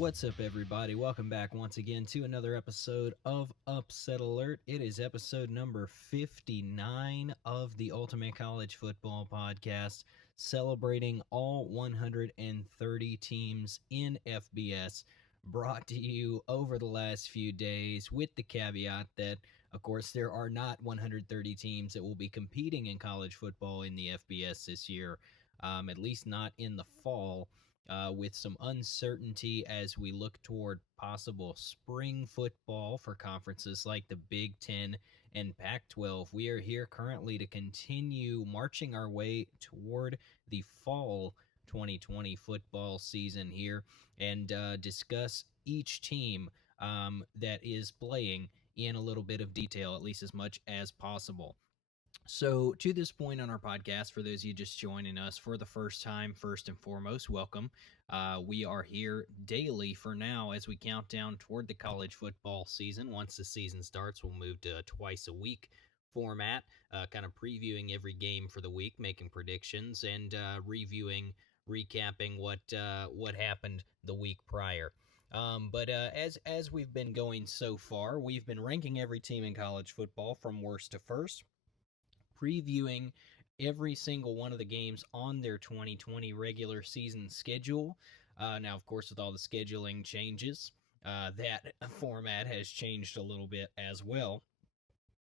What's up, everybody? Welcome back once again to another episode of Upset Alert. It is episode number 59 of the Ultimate College Football Podcast, celebrating all 130 teams in FBS, brought to you over the last few days with the caveat that, of course, there are not 130 teams that will be competing in college football in the FBS this year, at least not in the fall. With some uncertainty as we look toward possible spring football for conferences like the Big Ten and Pac-12. We are here currently to continue marching our way toward the fall 2020 football season here and discuss each team that is playing in a little bit of detail, at least as much as possible. So, to this point on our podcast, for those of you just joining us for the first time, first and foremost, welcome. We are here daily for now as we count down toward the college football season. Once the season starts, we'll move to a twice a week format, kind of previewing every game for the week, making predictions, and recapping what happened the week prior. But as we've been going so far, we've been ranking every team in college football from worst to first, previewing every single one of the games on their 2020 regular season schedule. Now, of course, with all the scheduling changes, that format has changed a little bit as well.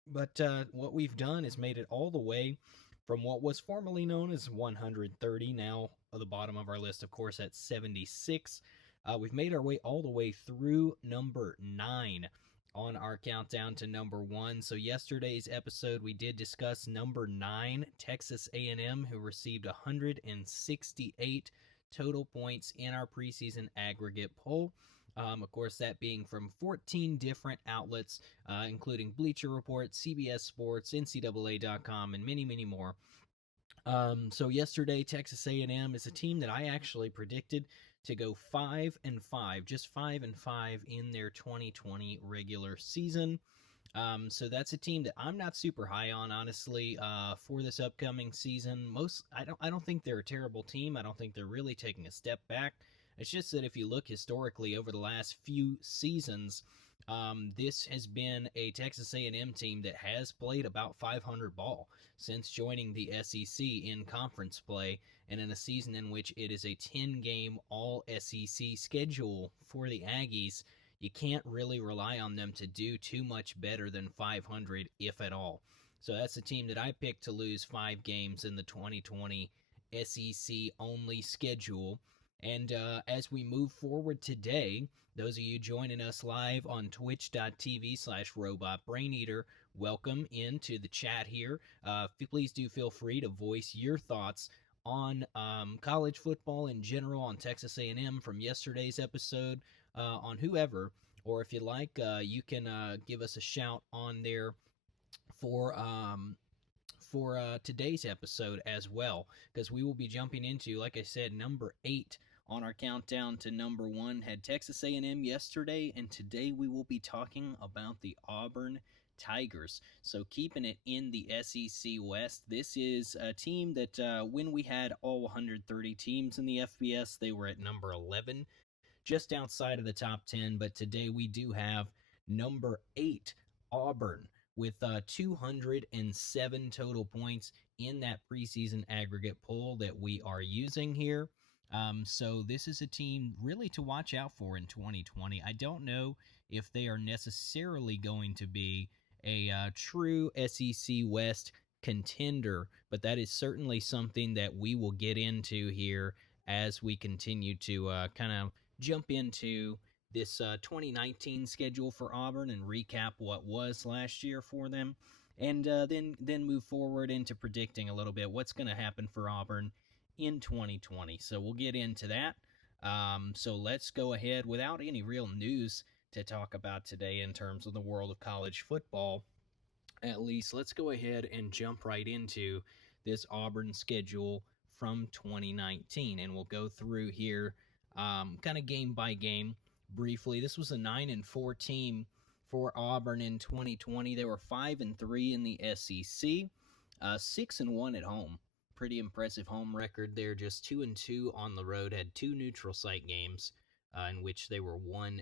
But what we've done is made it all the way from what was formerly known as 130, now at the bottom of our list, of course, at 76. We've made our way all the way through number 9 on our countdown to number 1. So yesterday's episode, we did discuss number 9, Texas A&M, who received 168 total points in our preseason aggregate poll. Of course, that being from 14 different outlets, including Bleacher Report, CBS Sports, NCAA.com, and many, many more. So yesterday, Texas A&M is a team that I actually predicted to go 5-5, just 5-5 in their 2020 regular season. So that's a team that I'm not super high on, honestly, for this upcoming season. I don't think they're a terrible team. I don't think they're really taking a step back. It's just that if you look historically over the last few seasons, this has been a Texas A&M team that has played about 500 ball since joining the SEC in conference play, and in a season in which it is a 10-game all-SEC schedule for the Aggies, you can't really rely on them to do too much better than 500, if at all. So that's the team that I picked to lose 5 games in the 2020 SEC-only schedule. And as we move forward today, those of you joining us live on twitch.tv/robotbraineater, welcome into the chat here. Please do feel free to voice your thoughts on college football in general, on Texas A&M from yesterday's episode, on whoever, or if you like, you can give us a shout on there for today's episode as well, because we will be jumping into, like I said, number 8 on our countdown to number 1. Had Texas A&M yesterday, and today we will be talking about the Auburn Tigers. So keeping it in the SEC West, this is a team that when we had all 130 teams in the FBS, they were at number 11, just outside of the top 10. But today we do have number 8, Auburn, with 207 total points in that preseason aggregate poll that we are using here. So this is a team really to watch out for in 2020. I don't know if they are necessarily going to be a true SEC West contender, but that is certainly something that we will get into here as we continue to kind of jump into this 2019 schedule for Auburn and recap what was last year for them, and then move forward into predicting a little bit what's going to happen for Auburn in 2020. So we'll get into that. So let's go ahead, without any real news to talk about today in terms of the world of college football, at least let's go ahead and jump right into this Auburn schedule from 2019, and we'll go through here kind of game by game briefly. This was a 9-4 team for Auburn in 2020. They were 5-3 in the SEC, 6-1 at home. Pretty impressive home record there. Just 2-2 on the road. Had 2 neutral site games. in which they were 1-1.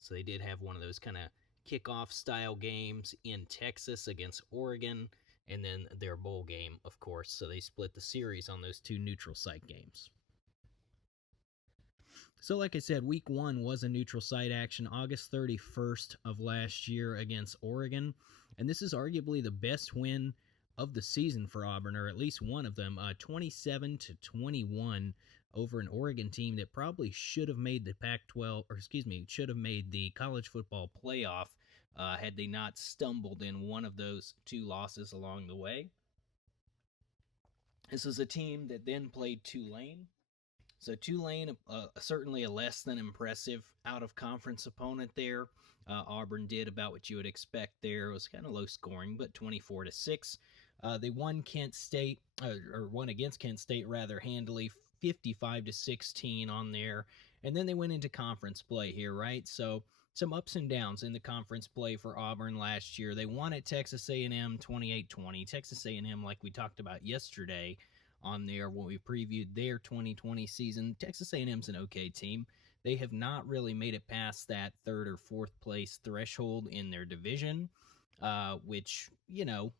So they did have one of those kind of kickoff style games in Texas against Oregon, and then their bowl game, of course. So they split the series on those two neutral site games. So, like I said, week one was a neutral site action, August 31st of last year against Oregon. And this is arguably the best win of the season for Auburn, or at least one of them, 27-21 over an Oregon team that probably should have made the Pac-12, or excuse me, should have made the college football playoff had they not stumbled in one of those two losses along the way. This is a team that then played Tulane. So Tulane, certainly a less than impressive out-of-conference opponent there. Auburn did about what you would expect there. It was kind of low scoring, but 24-6. They won Kent State, or won against Kent State rather handily, 55-16 on there. And then they went into conference play here, right? So some ups and downs in the conference play for Auburn last year. They won at Texas A&M 28-20. Texas A&M, like we talked about yesterday on there when we previewed their 2020 season, Texas A&M's an okay team. They have not really made it past that third or fourth place threshold in their division, which, you know,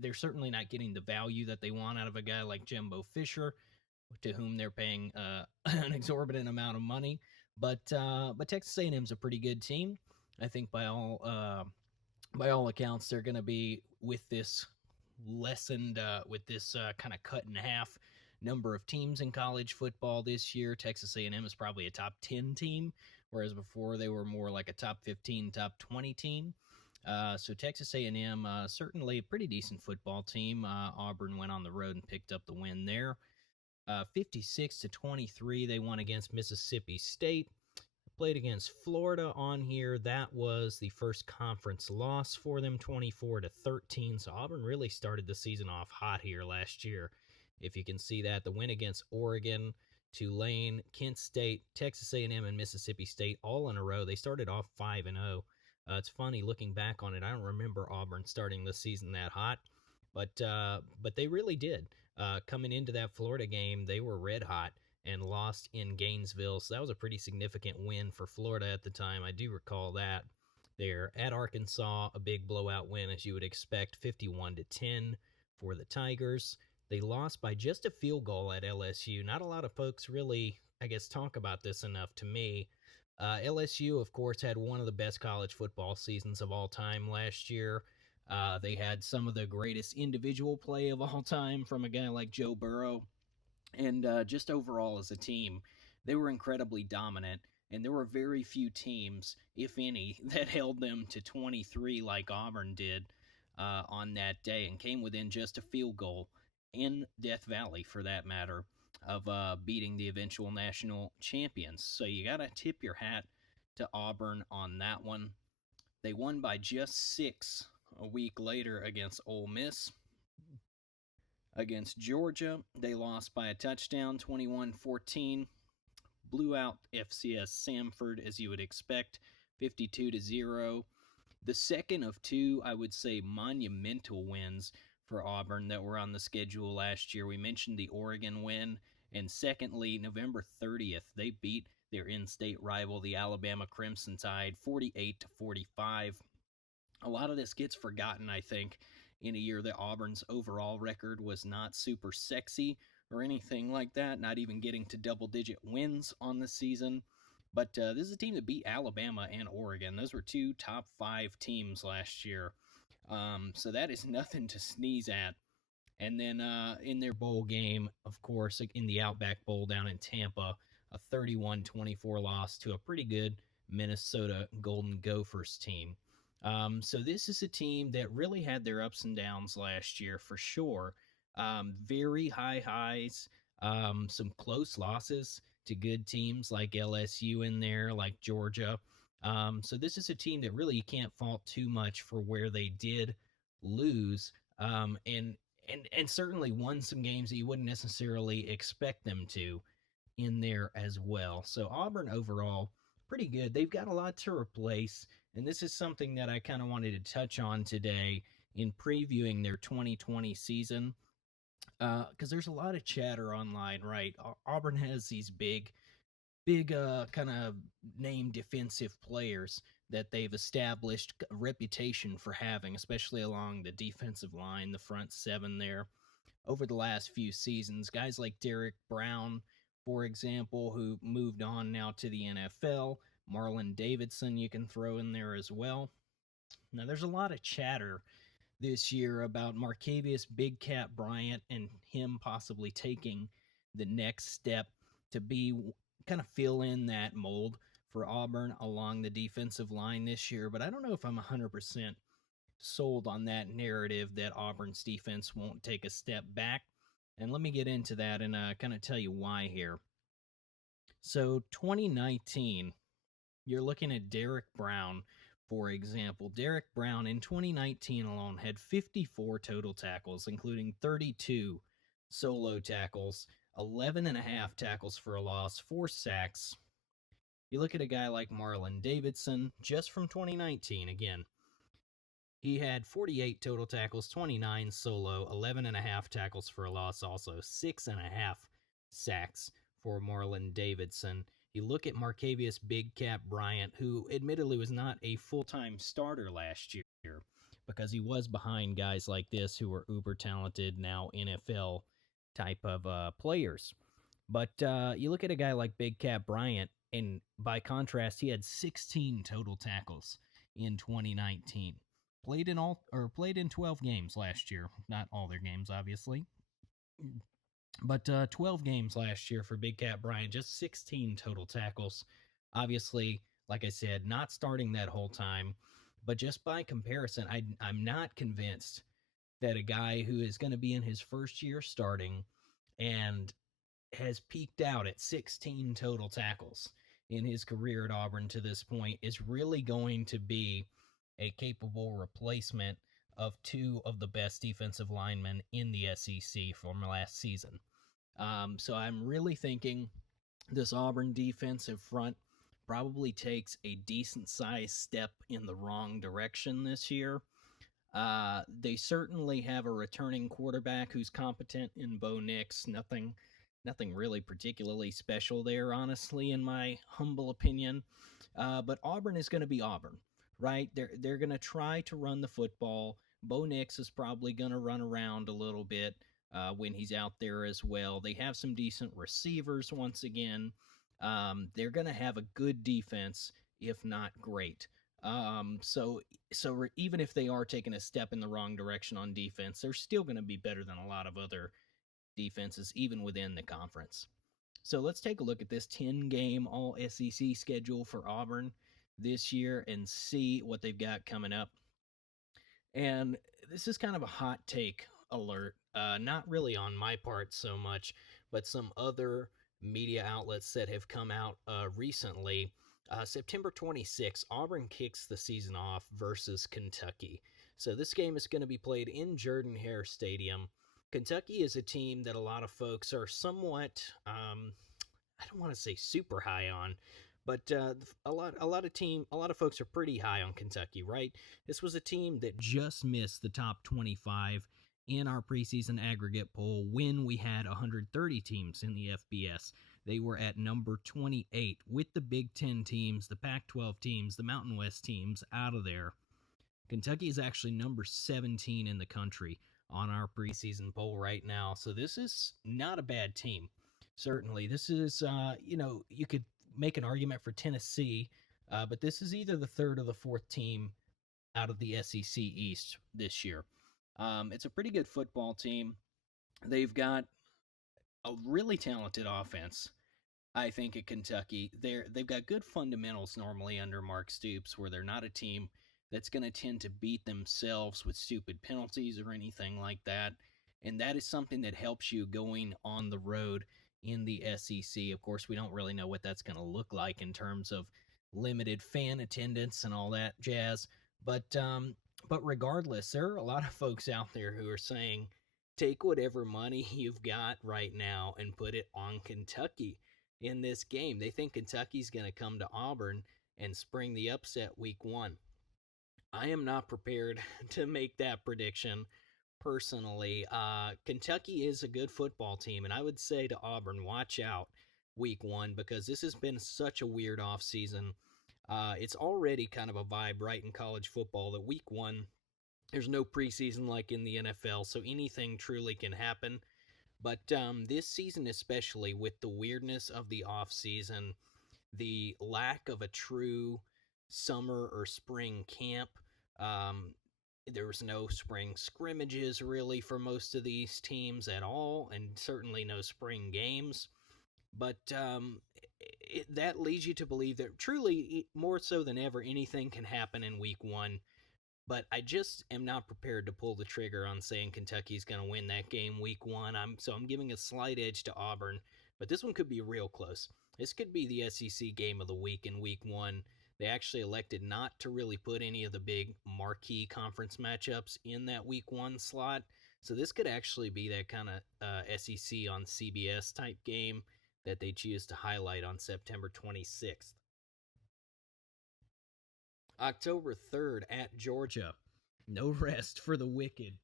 they're certainly not getting the value that they want out of a guy like Jimbo Fisher, to whom they're paying an exorbitant amount of money. But Texas A&M's a pretty good team. I think by all accounts, they're going to be with this lessened, with this kind of cut in half number of teams in college football this year. Texas A&M is probably a top 10 team, whereas before they were more like a top 15, top 20 team. So Texas A&M, certainly a pretty decent football team. Auburn went on the road and picked up the win there. 56-23, they won against Mississippi State. Played against Florida on here. That was the first conference loss for them, 24-13. So Auburn really started the season off hot here last year. If you can see that, the win against Oregon, Tulane, Kent State, Texas A&M, and Mississippi State all in a row. They started off 5-0. It's funny looking back on it. I don't remember Auburn starting the season that hot, but they really did. Coming into that Florida game, they were red hot and lost in Gainesville. So that was a pretty significant win for Florida at the time. I do recall that. They're at Arkansas, a big blowout win, as you would expect, 51-10 for the Tigers. They lost by just a field goal at LSU. Not a lot of folks really, I guess, talk about this enough to me. LSU, of course, had one of the best college football seasons of all time last year. They had some of the greatest individual play of all time from a guy like Joe Burrow. And just overall as a team, they were incredibly dominant. And there were very few teams, if any, that held them to 23 like Auburn did on that day and came within just a field goal in Death Valley, for that matter, of beating the eventual national champions. So you got to tip your hat to Auburn on that one. They won by just 6 a week later against Ole Miss. Against Georgia, they lost by a touchdown, 21-14. Blew out FCS Samford, as you would expect, 52-0. The second of two, I would say, monumental wins for Auburn that were on the schedule last year. We mentioned the Oregon win. And secondly, November 30th, they beat their in-state rival, the Alabama Crimson Tide, 48-45. A lot of this gets forgotten, I think, in a year that Auburn's overall record was not super sexy or anything like that, not even getting to double-digit wins on the season. But this is a team that beat Alabama and Oregon. Those were two top 5 teams last year. So that is nothing to sneeze at. And then in their bowl game, of course, in the Outback Bowl down in Tampa, a 31-24 loss to a pretty good Minnesota Golden Gophers team. So this is a team that really had their ups and downs last year for sure. Very high highs, some close losses to good teams like LSU in there, like Georgia. So this is a team that really you can't fault too much for where they did lose, and certainly won some games that you wouldn't necessarily expect them to in there as well. So Auburn overall, pretty good. They've got a lot to replace, and this is something that I kind of wanted to touch on today in previewing their 2020 season, because there's a lot of chatter online, right? Auburn has these big big kind of name defensive players that they've established a reputation for having, especially along the defensive line, the front seven there over the last few seasons. Guys like Derek Brown, for example, who moved on now to the NFL. Marlon Davidson, you can throw in there as well. Now, there's a lot of chatter this year about Marcavius Big Cat Bryant and him possibly taking the next step to be kind of fill in that mold for Auburn along the defensive line this year. But I don't know if I'm 100% sold on that narrative that Auburn's defense won't take a step back. And let me get into that and kind of tell you why here. So, 2019, you're looking at Derek Brown, for example. Derek Brown in 2019 alone had 54 total tackles, including 32 solo tackles, 11 and a half tackles for a loss, 4 sacks. You look at a guy like Marlon Davidson, just from 2019, again, he had 48 total tackles, 29 solo, 11 and a half tackles for a loss, also 6 and a half sacks for Marlon Davidson. You look at Marcavius Big Cat Bryant, who admittedly was not a full-time starter last year because he was behind guys like this who were uber talented, now NFL type of players. But you look at a guy like Big Cat Bryant, and by contrast, he had 16 total tackles in 2019. Played in 12 games last year. Not all their games, obviously, but 12 games last year for Big Cat Bryant. Just 16 total tackles. Obviously, like I said, not starting that whole time, but just by comparison, I'm not convinced that a guy who is going to be in his first year starting and has peaked out at 16 total tackles in his career at Auburn to this point is really going to be a capable replacement of two of the best defensive linemen in the SEC from last season. So I'm really thinking this Auburn defensive front probably takes a decent sized step in the wrong direction this year. They certainly have a returning quarterback who's competent in Bo Nix. Nothing really particularly special there, honestly, in my humble opinion. But Auburn is going to be Auburn, right? They're going to try to run the football. Bo Nix is probably going to run around a little bit when he's out there as well. They have some decent receivers once again. They're going to have a good defense, if not great. So even if they are taking a step in the wrong direction on defense, they're still going to be better than a lot of other defenses, even within the conference. So let's take a look at this 10-game all SEC schedule for Auburn this year and see what they've got coming up. And this is kind of a hot take alert, not really on my part so much, but some other media outlets that have come out recently. September 26th, Auburn kicks the season off versus Kentucky. So this game is going to be played in Jordan-Hare Stadium. Kentucky is a team that a lot of folks are somewhat, I don't want to say super high on, but a lot of folks are pretty high on Kentucky, right? This was a team that just missed the top 25 in our preseason aggregate poll when we had 130 teams in the FBS. They were at number 28 with the Big Ten teams, the Pac-12 teams, the Mountain West teams out of there. Kentucky is actually number 17 in the country on our preseason poll right now. So this is not a bad team. Certainly, this is, you could make an argument for Tennessee, but this is either the third or the fourth team out of the SEC East this year. It's a pretty good football team. They've got a really talented offense, I think, at Kentucky. They've got good fundamentals normally under Mark Stoops, where they're not a team that's going to tend to beat themselves with stupid penalties or anything like that. And that is something that helps you going on the road in the SEC. Of course, we don't really know what that's going to look like in terms of limited fan attendance and all that jazz. But regardless, there are a lot of folks out there who are saying, take whatever money you've got right now and put it on Kentucky in this game. They think Kentucky's going to come to Auburn and spring the upset week 1. I am not prepared to make that prediction personally. Kentucky is a good football team, and I would say to Auburn, watch out week one because this has been such a weird offseason. It's already kind of a vibe right in college football that week one, there's no preseason like in the NFL, so anything truly can happen. But this season, especially with the weirdness of the offseason, the lack of a true summer or spring camp, um, there was no spring scrimmages really for most of these teams at all, and certainly no spring games. But that leads you to believe that truly, more so than ever, anything can happen in week one. But I just am not prepared to pull the trigger on saying Kentucky's going to win that game week one. I'm giving a slight edge to Auburn, but this one could be real close. This could be the SEC game of the week in week one. They actually elected not to really put any of the big marquee conference matchups in that week one slot. So this could actually be that kind of SEC on CBS type game that they choose to highlight on September 26th. October 3rd at Georgia. No rest for the wicked.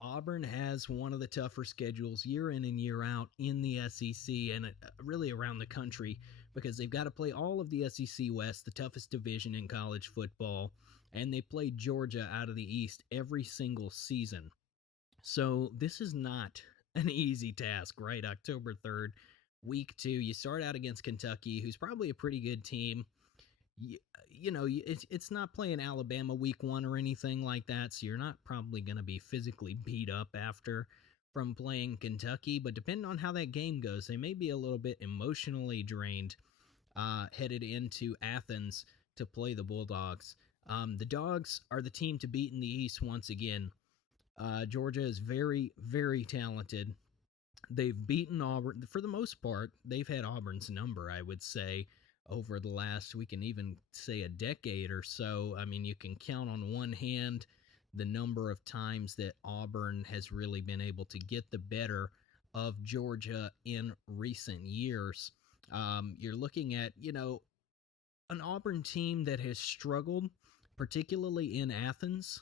Auburn has one of the tougher schedules year in and year out in the SEC and really around the country because they've got to play all of the SEC West, the toughest division in college football, and they play Georgia out of the East every single season. So this is not an easy task, right? October 3rd, week 2, you start out against Kentucky, who's probably a pretty good team. It's not playing Alabama week one or anything like that, so you're not probably going to be physically beat up after from playing Kentucky, but depending on how that game goes, they may be a little bit emotionally drained headed into Athens to play the Bulldogs. The Dogs are the team to beat in the East once again. Georgia is very, very talented. They've beaten Auburn for the most part. They've had Auburn's number, I would say, over the last, we can even say a decade or so. I mean, you can count on one hand the number of times that Auburn has really been able to get the better of Georgia in recent years. You're looking at, an Auburn team that has struggled, particularly in Athens,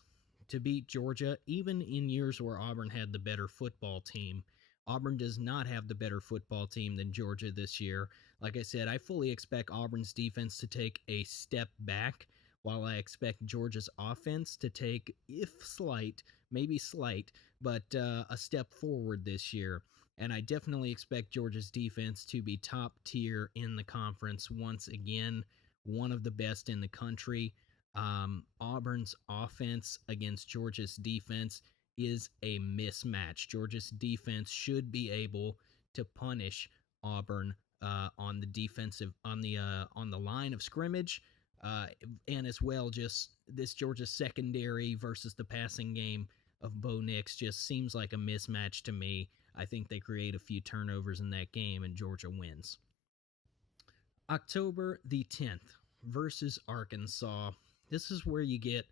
to beat Georgia, even in years where Auburn had the better football team. Auburn does not have the better football team than Georgia this year. Like I said, I fully expect Auburn's defense to take a step back, while I expect Georgia's offense to take, if slight, maybe slight, but a step forward this year. And I definitely expect Georgia's defense to be top tier in the conference once again, one of the best in the country. Auburn's offense against Georgia's defense is a mismatch. Georgia's defense should be able to punish Auburn on the defensive on the line of scrimmage, and as well just this Georgia secondary versus the passing game of Bo Nix just seems like a mismatch to me. I think they create a few turnovers in that game and Georgia wins. October the 10th versus Arkansas. This is where you get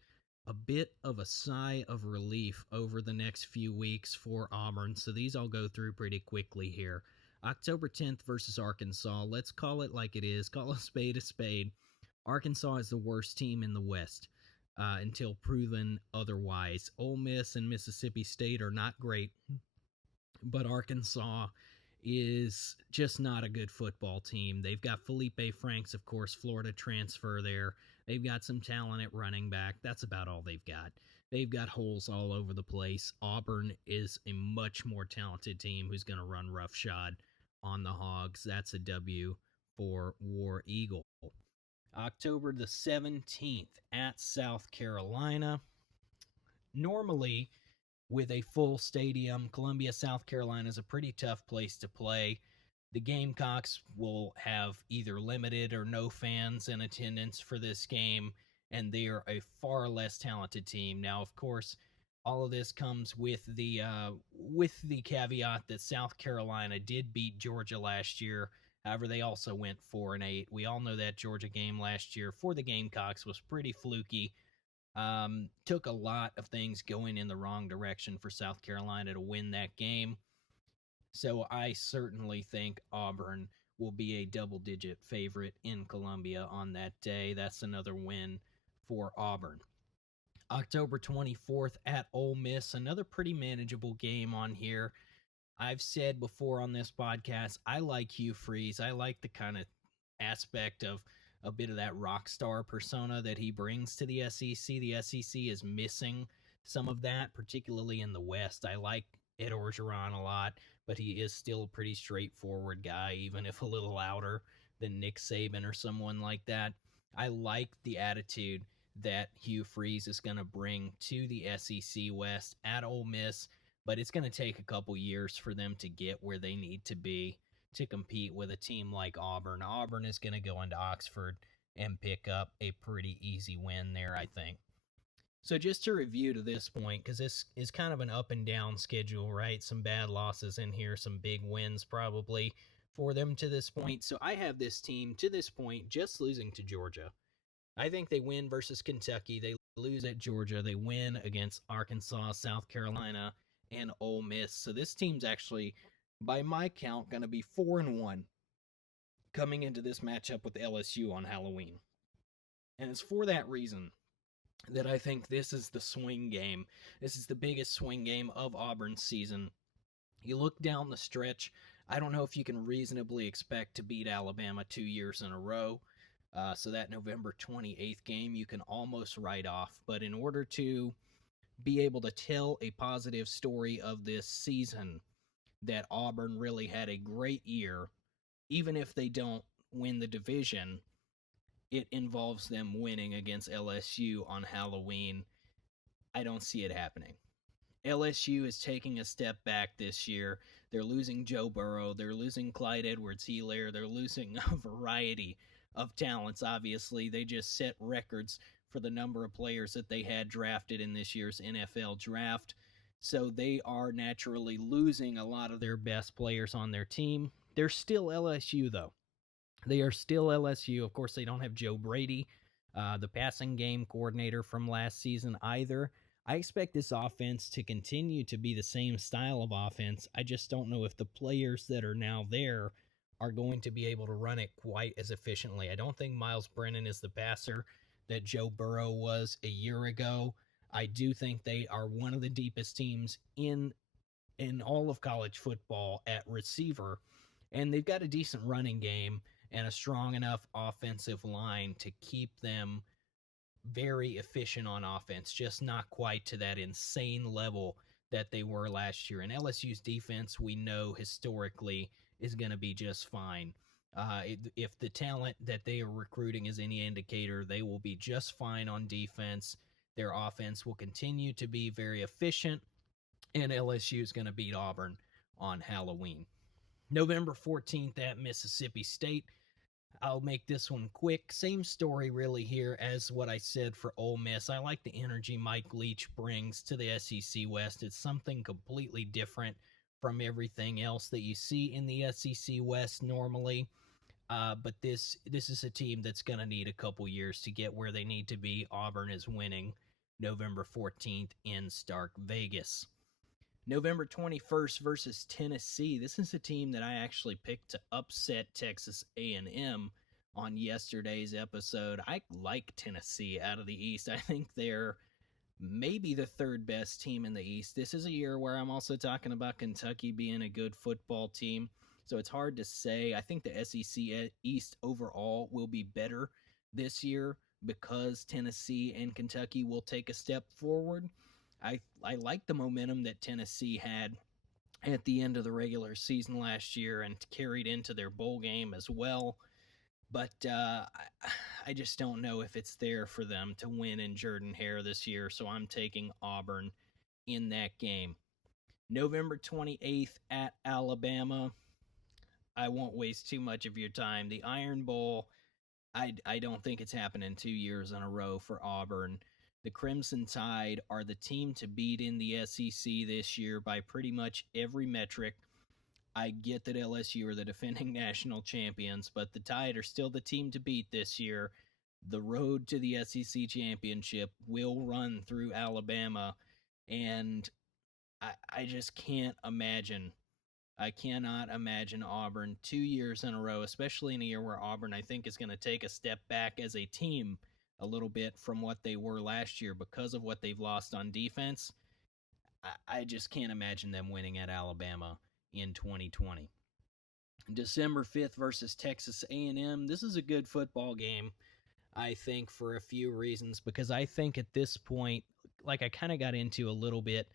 a bit of a sigh of relief over the next few weeks for Auburn, so these I'll go through pretty quickly here. October 10th versus Arkansas. Let's call it like it is. Call a spade a spade. Arkansas is the worst team in the West until proven otherwise. Ole Miss and Mississippi State are not great, but Arkansas is just not a good football team. They've got Felipe Franks, of course, Florida transfer there. They've got some talent at running back. That's about all they've got. They've got holes all over the place. Auburn is a much more talented team who's going to run roughshod on the Hogs. That's a W for War Eagle. October the 17th at South Carolina. Normally, with a full stadium, Columbia, South Carolina is a pretty tough place to play. The Gamecocks will have either limited or no fans in attendance for this game, and they are a far less talented team. Now, of course, all of this comes with the caveat that South Carolina did beat Georgia last year. However, they also went 4-8. We all know that Georgia game last year for the Gamecocks was pretty fluky. Took a lot of things going in the wrong direction for South Carolina to win that game. So I certainly think Auburn will be a double-digit favorite in Columbia on that day. That's another win for Auburn. October 24th at Ole Miss, another pretty manageable game on here. I've said before on this podcast, I like Hugh Freeze. I like the kind of aspect of a bit of that rock star persona that he brings to the SEC. The SEC is missing some of that, particularly in the West. I like Ed Orgeron a lot, but he is still a pretty straightforward guy, even if a little louder than Nick Saban or someone like that. I like the attitude that Hugh Freeze is going to bring to the SEC West at Ole Miss, but it's going to take a couple years for them to get where they need to be to compete with a team like Auburn. Auburn is going to go into Oxford and pick up a pretty easy win there, I think. So just to review to this point, because this is kind of an up and down schedule, right? Some bad losses in here, some big wins probably for them to this point. So I have this team to this point just losing to Georgia. I think they win versus Kentucky. They lose at Georgia. They win against Arkansas, South Carolina, and Ole Miss. So this team's actually, by my count, going to be 4-1 coming into this matchup with LSU on Halloween. And it's for that reason that I think this is the swing game. This is the biggest swing game of Auburn's season. You look down the stretch, I don't know if you can reasonably expect to beat Alabama 2 years in a row. So that November 28th game you can almost write off. But in order to be able to tell a positive story of this season, that Auburn really had a great year, even if they don't win the division, it involves them winning against LSU on Halloween. I don't see it happening. LSU is taking a step back this year. They're losing Joe Burrow. They're losing Clyde Edwards-Helaire. They're losing a variety of talents, obviously. They just set records for the number of players that they had drafted in this year's NFL draft. So they are naturally losing a lot of their best players on their team. They're still LSU, though. They are still LSU. Of course, they don't have Joe Brady, the passing game coordinator from last season, either. I expect this offense to continue to be the same style of offense. I just don't know if the players that are now there are going to be able to run it quite as efficiently. I don't think Miles Brennan is the passer that Joe Burrow was a year ago. I do think they are one of the deepest teams in all of college football at receiver, and they've got a decent running game and a strong enough offensive line to keep them very efficient on offense, just not quite to that insane level that they were last year. And LSU's defense, we know historically, is going to be just fine. If the talent that they are recruiting is any indicator, they will be just fine on defense. Their offense will continue to be very efficient, and LSU is going to beat Auburn on Halloween. November 14th at Mississippi State. I'll make this one quick. Same story really here as what I said for Ole Miss. I like the energy Mike Leach brings to the SEC West. It's something completely different from everything else that you see in the SEC West normally. But this is a team that's going to need a couple years to get where they need to be. Auburn is winning November 14th in Stark Vegas. November 21st versus Tennessee. This is a team that I actually picked to upset Texas A&M on yesterday's episode. I like Tennessee out of the East. I think they're maybe the third best team in the East. This is a year where I'm also talking about Kentucky being a good football team, so it's hard to say. I think the SEC East overall will be better this year because Tennessee and Kentucky will take a step forward. I like the momentum that Tennessee had at the end of the regular season last year and carried into their bowl game as well. But I just don't know if it's there for them to win in Jordan-Hare this year, so I'm taking Auburn in that game. November 28th at Alabama. I won't waste too much of your time. The Iron Bowl, I don't think it's happening 2 years in a row for Auburn. The Crimson Tide are the team to beat in the SEC this year by pretty much every metric. I get that LSU are the defending national champions, but the Tide are still the team to beat this year. The road to the SEC championship will run through Alabama, and I just can't imagine. I cannot imagine Auburn 2 years in a row, especially in a year where Auburn, I think, is going to take a step back as a team a little bit from what they were last year because of what they've lost on defense. I just can't imagine them winning at Alabama in 2020. December 5th versus Texas A&M. This is a good football game, I think, for a few reasons, because I think at this point, like I kind of got into a little bit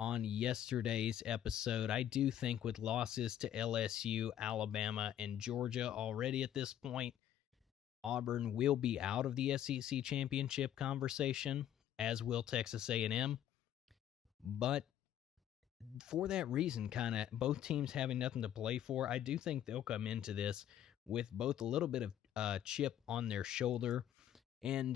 on yesterday's episode, I do think with losses to LSU, Alabama, and Georgia already at this point, Auburn will be out of the SEC championship conversation, as will Texas A&M. But for that reason, kind of both teams having nothing to play for, I do think they'll come into this with both a little bit of chip on their shoulder, and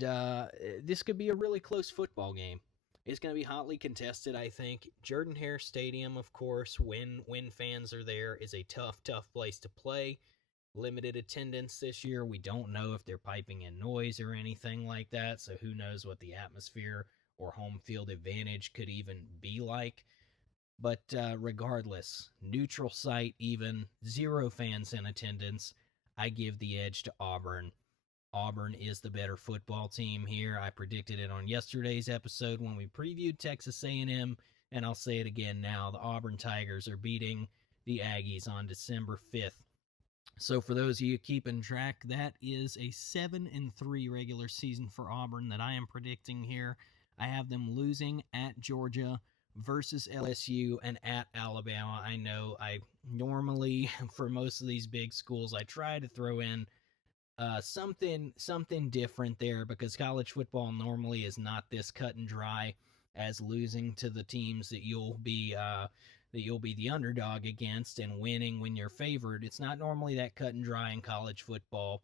this could be a really close football game. It's going to be hotly contested, I think. Jordan-Hare Stadium, of course, when fans are there, is a tough place to play. Limited attendance this year. We don't know if they're piping in noise or anything like that, so who knows what the atmosphere or home field advantage could even be like. But regardless, neutral site, even 0 fans in attendance, I give the edge to Auburn. Auburn is the better football team here. I predicted it on yesterday's episode when we previewed Texas A&M, and I'll say it again now. The Auburn Tigers are beating the Aggies on December 5th. So for those of you keeping track, that is a 7-3 regular season for Auburn that I am predicting here. I have them losing at Georgia versus LSU and at Alabama. I know I normally, for most of these big schools, I try to throw in something different there, because college football normally is not this cut and dry as losing to the teams that you'll be the underdog against and winning when you're favored. It's not normally that cut and dry in college football,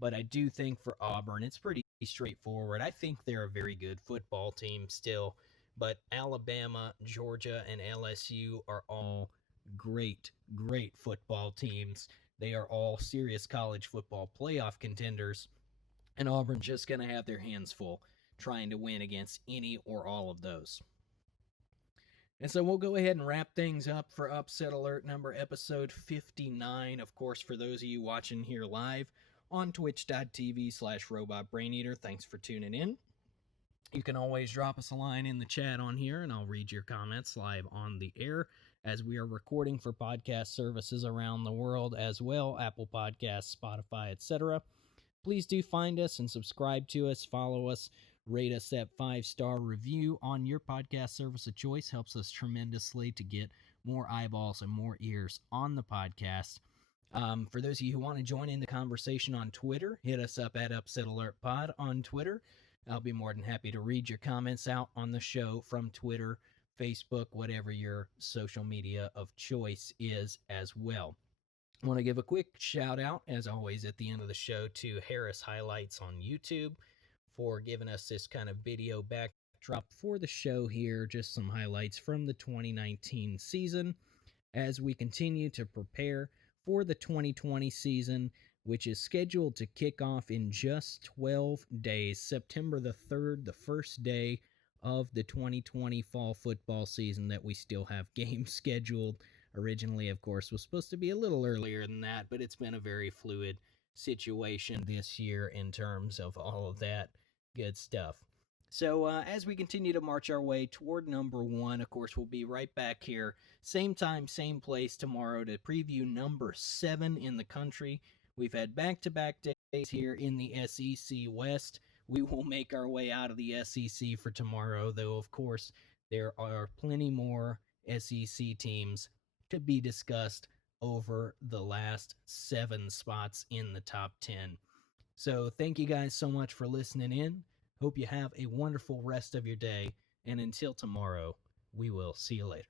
but I do think for Auburn it's pretty straightforward. I think they're a very good football team still, but Alabama, Georgia, and LSU are all great football teams. They are all serious college football playoff contenders, and Auburn's just going to have their hands full trying to win against any or all of those. And so we'll go ahead and wrap things up for Upset Alert number episode 59. Of course, for those of you watching here live on twitch.tv/robotbraineater, thanks for tuning in. You can always drop us a line in the chat on here, and I'll read your comments live on the air as we are recording for podcast services around the world as well, Apple Podcasts, Spotify, etc. Please do find us and subscribe to us, follow us, rate us that 5-star review on your podcast service of choice. Helps us tremendously to get more eyeballs and more ears on the podcast. For those of you who want to join in the conversation on Twitter, hit us up at Upset Alert Pod on Twitter. I'll be more than happy to read your comments out on the show from Twitter, Facebook, whatever your social media of choice is as well. I want to give a quick shout out, as always, at the end of the show to Harris Highlights on YouTube for giving us this kind of video backdrop for the show here. Just some highlights from the 2019 season as we continue to prepare for the 2020 season, which is scheduled to kick off in just 12 days. September the 3rd, the first day of the 2020 fall football season that we still have games scheduled. Originally, of course, was supposed to be a little earlier than that, but it's been a very fluid situation this year in terms of all of that good stuff. So as we continue to march our way toward number 1, of course, we'll be right back here, same time, same place tomorrow to preview number 7 in the country. We've had back-to-back days here in the SEC West. We will make our way out of the SEC for tomorrow, though, of course, there are plenty more SEC teams to be discussed over the last 7 spots in the top 10. So thank you guys so much for listening in. Hope you have a wonderful rest of your day. And until tomorrow, we will see you later.